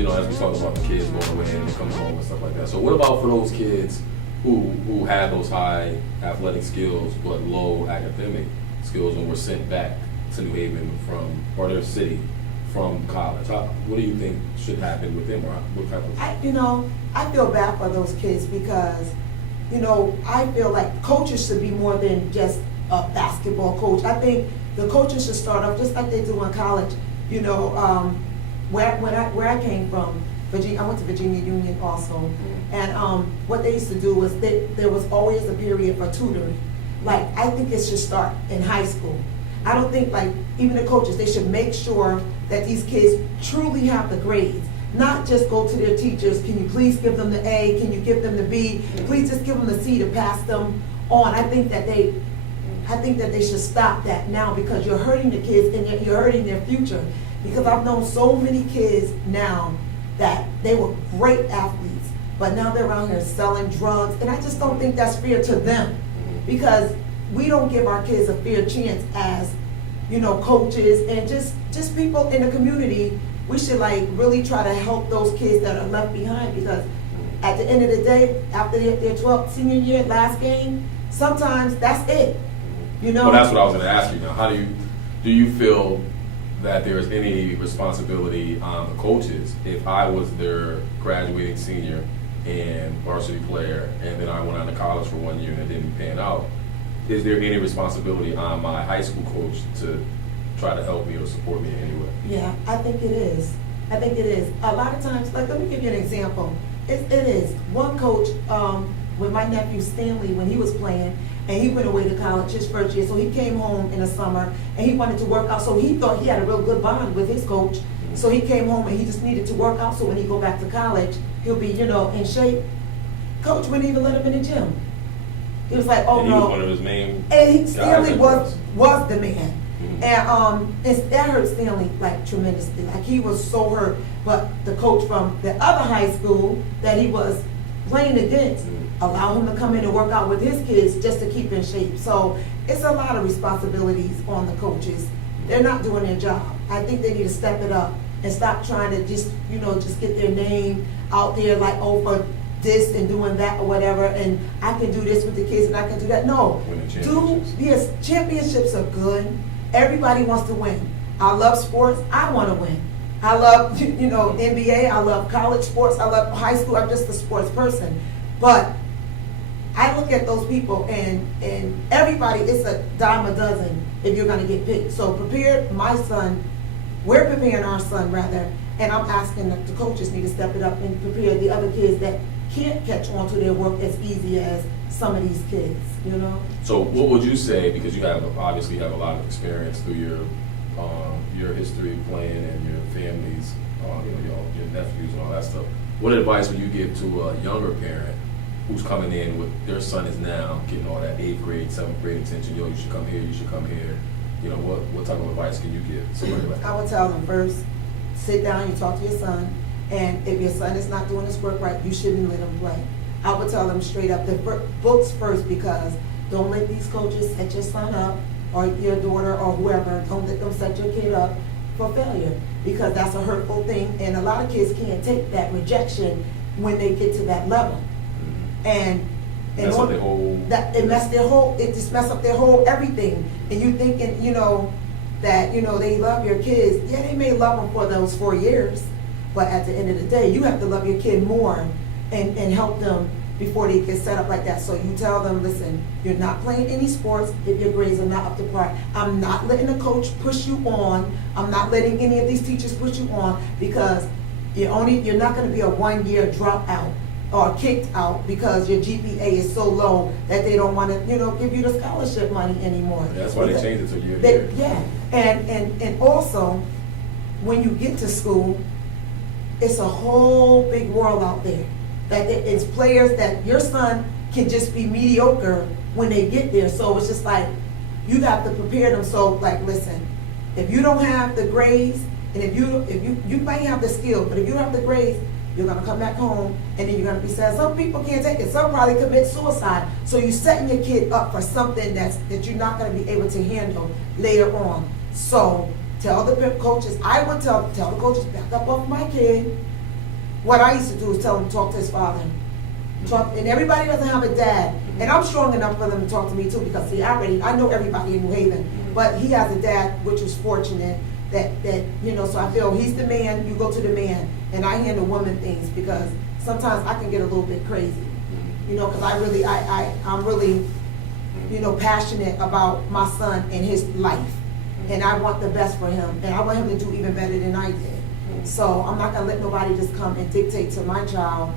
as we talk about the kids going away and coming home and stuff like that. So what about for those kids who had those high athletic skills but low academic skills and were sent back to New Haven or their city from college? What do you think should happen with them, or what type of? I feel bad for those kids because, I feel like coaches should be more than just a basketball coach. I think the coaches should start off just like they do in college. Where I came from, Virginia, I went to Virginia Union also, and what they used to do was there was always a period for tutoring. Like, I think it should start in high school. I don't think, like, even the coaches, they should make sure that these kids truly have the grades. Not just go to their teachers, can you please give them the A, can you give them the B, please just give them the C to pass them on. I think that they should stop that now, because you're hurting the kids and you're hurting their future. Because I've known so many kids now that they were great athletes, but now they're around here selling drugs, and I just don't think that's fair to them, because we don't give our kids a fair chance as, coaches and just people in the community. We should really try to help those kids that are left behind, because at the end of the day, after their 12th senior year, last game, sometimes that's it. Well, that's what I was going to ask you now. Do you feel that there's any responsibility on the coaches if I was their graduating senior and varsity player, and then I went on to college for 1 year and it didn't pan out? Is there any responsibility on my high school coach to try to help me or support me in any way? Yeah, I think it is. A lot of times, let me give you an example. It is. One coach, with my nephew Stanley, when he was playing, and he went away to college his first year, so he came home in the summer, and he wanted to work out, so he thought he had a real good bond with his coach. So he came home and he just needed to work out, so when he go back to college, he'll be, in shape. Coach wouldn't even let him in the gym. He was like, oh and no. He was one of his main and Stanley guys was the man. And that hurt Stanley tremendously. He was so hurt. But the coach from the other high school that he was playing against allowed him to come in and work out with his kids just to keep in shape. So it's a lot of responsibilities on the coaches. They're not doing their job. I think they need to step it up and stop trying to just get their name out there for this and doing that or whatever, and I can do this with the kids and I can do that. No. Yes, championships are good. Everybody wants to win. I love sports. I want to win. I love, NBA. I love college sports. I love high school. I'm just a sports person. But I look at those people and everybody, it's a dime a dozen if you're going to get picked. So we're preparing our son rather, and I'm asking that the coaches need to step it up and prepare the other kids that can't catch on to their work as easy as some of these kids, So what would you say, because you obviously have a lot of experience through your history playing and your families, your nephews and all that stuff. What advice would you give to a younger parent who's coming in with their son is now getting all that 8th grade, 7th grade attention? You should come here, you should come here. What type of advice can you give somebody like that? I would tell them first, sit down, you talk to your son, and if your son is not doing his work right, you shouldn't let him play. I would tell them straight up, the books first, because don't let these coaches set your son up, or your daughter, or whoever, don't let them set your kid up for failure, because that's a hurtful thing, and a lot of kids can't take that rejection when they get to that level. And it just mess up their whole everything. And you thinking, that, they love your kids. Yeah, they may love them for those 4 years, but at the end of the day, you have to love your kid more and help them before they get set up like that. So you tell them, listen, you're not playing any sports if your grades are not up to par. I'm not letting the coach push you on. I'm not letting any of these teachers push you on, because you're not going to be a 1 year dropout or kicked out because your GPA is so low that they don't want to, give you the scholarship money anymore. Yeah, that's why they changed it to year. Yeah, and also when you get to school, it's a whole big world out there. That it's players that your son can just be mediocre when they get there. So it's just you have to prepare them. So listen, if you don't have the grades, and if you might have the skill, but if you don't have the grades, you're gonna come back home and then you're gonna be sad. Some people can't take it. Some probably commit suicide. So you're setting your kid up for something that you're not gonna be able to handle later on. So tell the coaches. I would tell the coaches, back up off my kid. what I used to do is tell him to talk to his father. And everybody doesn't have a dad. And I'm strong enough for them to talk to me too, because see, I know everybody in New Haven. But he has a dad, which was fortunate, that so I feel he's the man, you go to the man. And I handle woman things, because sometimes I can get a little bit crazy. Because I'm really, passionate about my son and his life. And I want the best for him. And I want him to do even better than I did. So I'm not gonna let nobody just come and dictate to my child,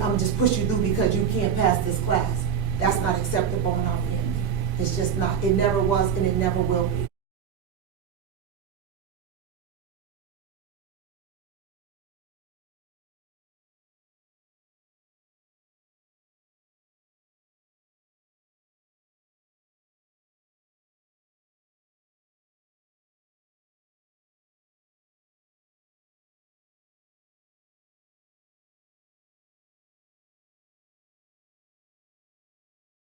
I'm just push you through because you can't pass this class. That's not acceptable in our family. It's just not. It never was and it never will be.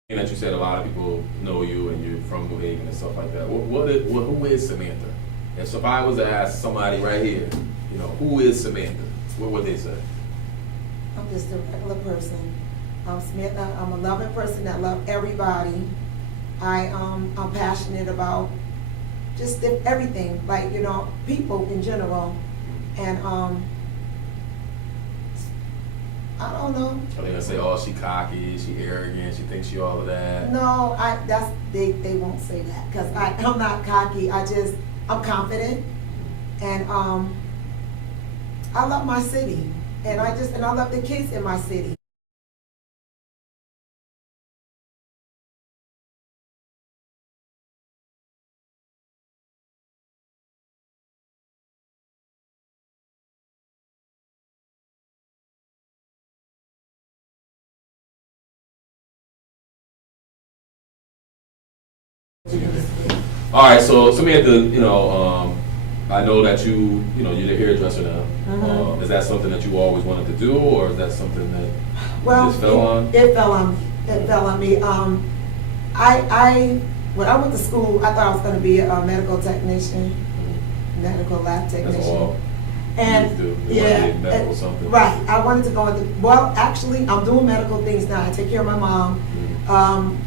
And that you said a lot of people know you and you're from New Haven and stuff like that. Who is Samantha? If I was to ask somebody right here, who is Samantha? What would they say? I'm just a regular person. I'm Samantha. I'm a loving person that loves everybody. I'm passionate about just everything, like people in general, and I don't know. Are they gonna say, "Oh, she cocky, she arrogant, she thinks she all of that"? No, they won't say that, because I'm not cocky. I'm confident, and I love my city, and I love the kids in my city. All right, so Samantha, I know that you're the hairdresser now. Mm-hmm. Is that something that you always wanted to do, or is that something that just fell on? It fell on me. It fell on me. When I went to school, I thought I was going to be a medical technician, medical lab technician. That's all. And you do. You medical something. Right. I wanted to go into, actually, I'm doing medical things now. I take care of my mom. Mm-hmm.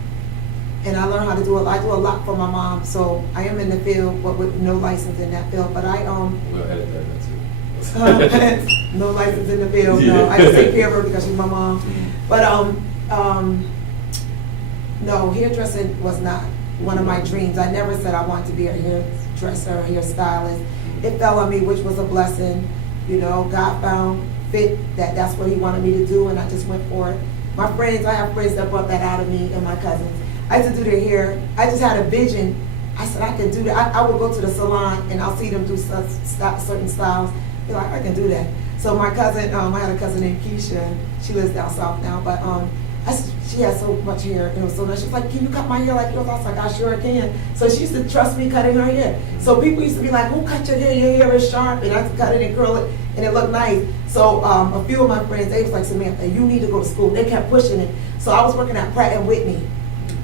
And I learned how to do it. I do a lot for my mom, so I am in the field, but with no license in that field. But we'll edit that too. No license in the field. Yeah. No, I just take care of her because she's my mom. Mm-hmm. But no, hairdressing was not one of my dreams. I never said I wanted to be a hairdresser or hairstylist. It fell on me, which was a blessing. God found fit that's what He wanted me to do, and I just went for it. My friends, I have friends that brought that out of me, and my cousins. I used to do their hair. I just had a vision. I said I could do that. I would go to the salon and I'll see them do certain styles. Be like, I can do that. So my cousin, I had a cousin named Keisha. She lives down south now, but she has so much hair. It was so nice. She was like, "Can you cut my hair like yours?" I was like, "I sure can." So she used to trust me cutting her hair. So people used to be like, "Who cut your hair? Your hair is sharp." And I had to cut it and curl it, and it looked nice. So a few of my friends, they was like, "Samantha, you need to go to school." They kept pushing it. So I was working at Pratt and Whitney.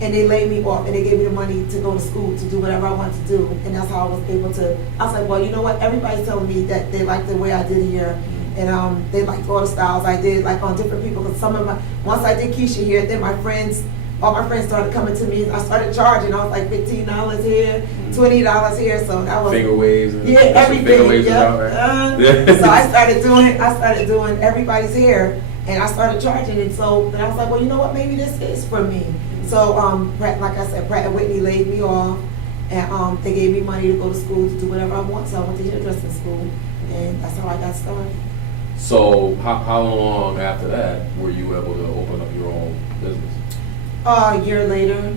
And they laid me off, and they gave me the money to go to school to do whatever I wanted to do, and that's how I was able to. I was like, well, you know what? Everybody's telling me that they like the way I did here, and they liked all the styles I did, like on different people. Because once I did Keisha here, then all my friends started coming to me. I started charging. I was like $15 here, $20 here. So that was finger waves. Everything. Finger waves So I started doing everybody's hair, and I started charging it. So then I was like, well, you know what? Maybe this is for me. So, like I said, Pratt and Whitney laid me off, and they gave me money to go to school to do whatever I want. So I went to hairdressing school, and that's how I got started. So, how long after that were you able to open up your own business? A year later,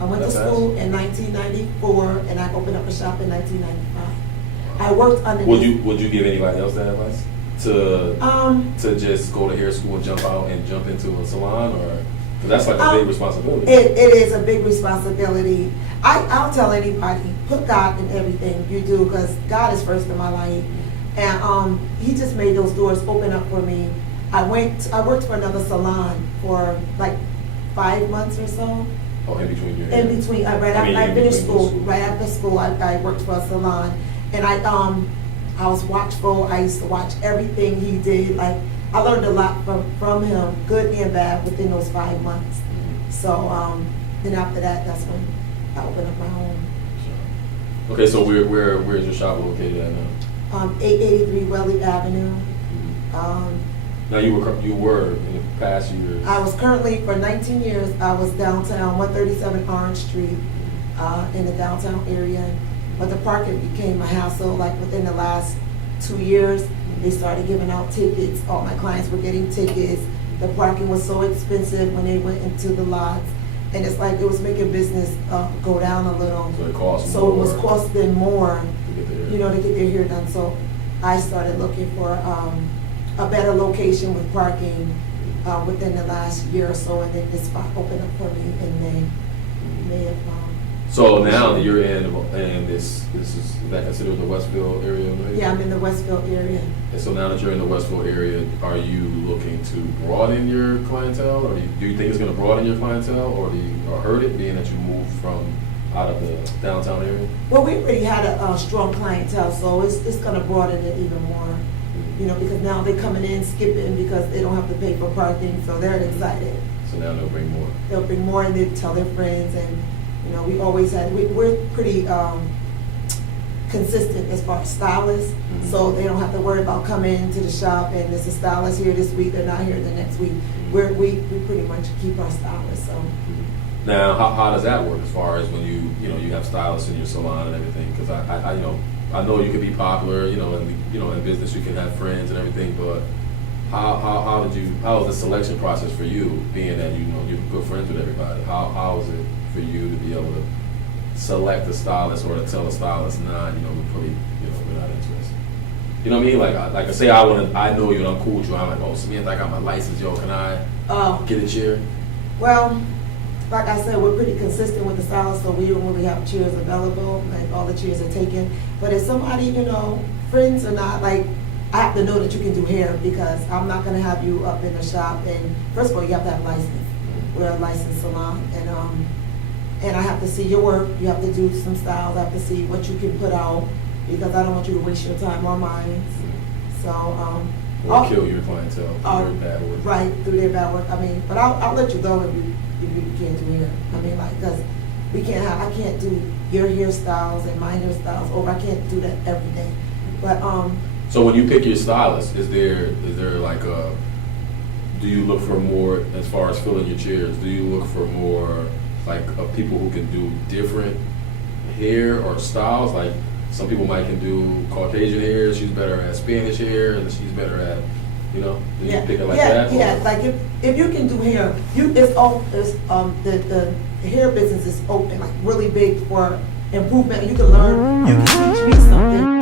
I went That's to school in 1994, and I opened up a shop in 1995. I worked under. Would you give anybody else that advice to just go to hair school and jump into a salon, or? Because that's like a big responsibility. It is a big responsibility. I'll tell anybody, put God in everything you do, because God is first in my life. And He just made those doors open up for me. I worked for another salon for like 5 months or so. Oh, in between your In between, I finished school. Right after school, I worked for a salon. And I was watchful. I used to watch everything he did. Like, I learned a lot from him, good and bad, within those 5 months. So then after that, that's when I opened up my own. Okay, so where's your shop located at now? 883 Welly Avenue. Now you were in the past years. I was currently, for 19 years, I was downtown, 137 Orange Street, in the downtown area. But the parking became a hassle, like within the last 2 years. They started giving out tickets. All my clients were getting tickets. The parking was so expensive when they went into the lots. And it's like, it was making business go down a little. So it cost So more. it was costing more, To get there. you know, to get their hair done. So I started looking for a better location with parking within the last year or so, and then this spot opened up for me in May of So now that you're in this is that considered the Westville area? Maybe? yeah, I'm in the Westville area. And so now that you're in the Westville area, are you looking to broaden your clientele, or do you think it's going to broaden your clientele, or do you hurt it, being that you moved from out of the downtown area? Well, we already had a strong clientele, so it's going to broaden it even more. You know, because now they're coming in, skipping, because they don't have to pay for parking, so they're excited. So now they'll bring more. They'll bring more, and they tell their friends, and you know, we always had, we're pretty consistent as far as stylists, so they don't have to worry about coming to the shop and there's a stylist here this week, they're not here the next week. We pretty much keep our stylists, so. Now, how does that work as far as when you have stylists in your salon and everything? Because I know you could be popular, in business you can have friends and everything, but how was the selection process for you, being that you're good friends with everybody? How was it for you to be able to select a stylist, or to tell a stylist, nah, we're not interested? You know what I mean? Like say I know you and I'm cool with you. I'm like, oh, Samantha, I got my license, yo, can I get a chair? Well, like I said, we're pretty consistent with the stylists, so we don't really have chairs available. Like, all the chairs are taken. But if somebody, friends or not, like, I have to know that you can do hair, because I'm not going to have you up in the shop. And first of all, you have to have a license. We're a licensed salon, and I have to see your work. You have to do some styles. I have to see what you can put out, because I don't want you to waste your time or mine. So, Or kill your clientele through their bad work. Right, through their bad work. I mean, but I'll let you go if you can't do hair. I mean, like, because I can't do your hairstyles and my hairstyles over. I can't do that every day. But So when you pick your stylist, is there like do you look for more, as far as filling your chairs, do you look for more like people who can do different hair or styles? Like, some people can do Caucasian hair, she's better at Spanish hair, and she's better at, do you pick it like that? Yeah, like if you can do hair, the hair business is open, like really big for improvement. You can learn, you can teach me something.